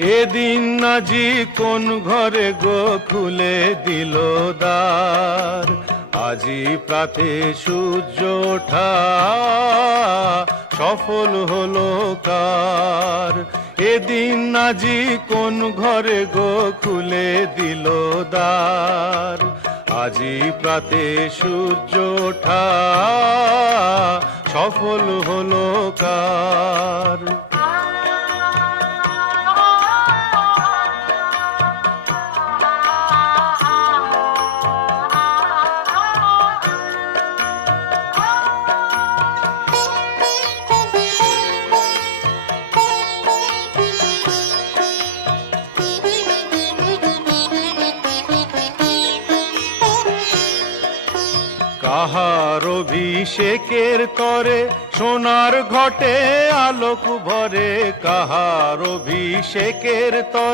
এদিন নাজি কোন ঘরে গো খুলে দিল দ্বার, আজি প্রাতে সূর্য ওঠা সফল হলো কার। এদিন নাজি কোন ঘরে গো খুলে দিল দ্বার, আজি প্রাতে সূর্য ওঠা সফল হলো কার। কাহার অভিষেকের তরে সোনার ঘটে আলোক ভরে, কাহার অভিষেকের তরে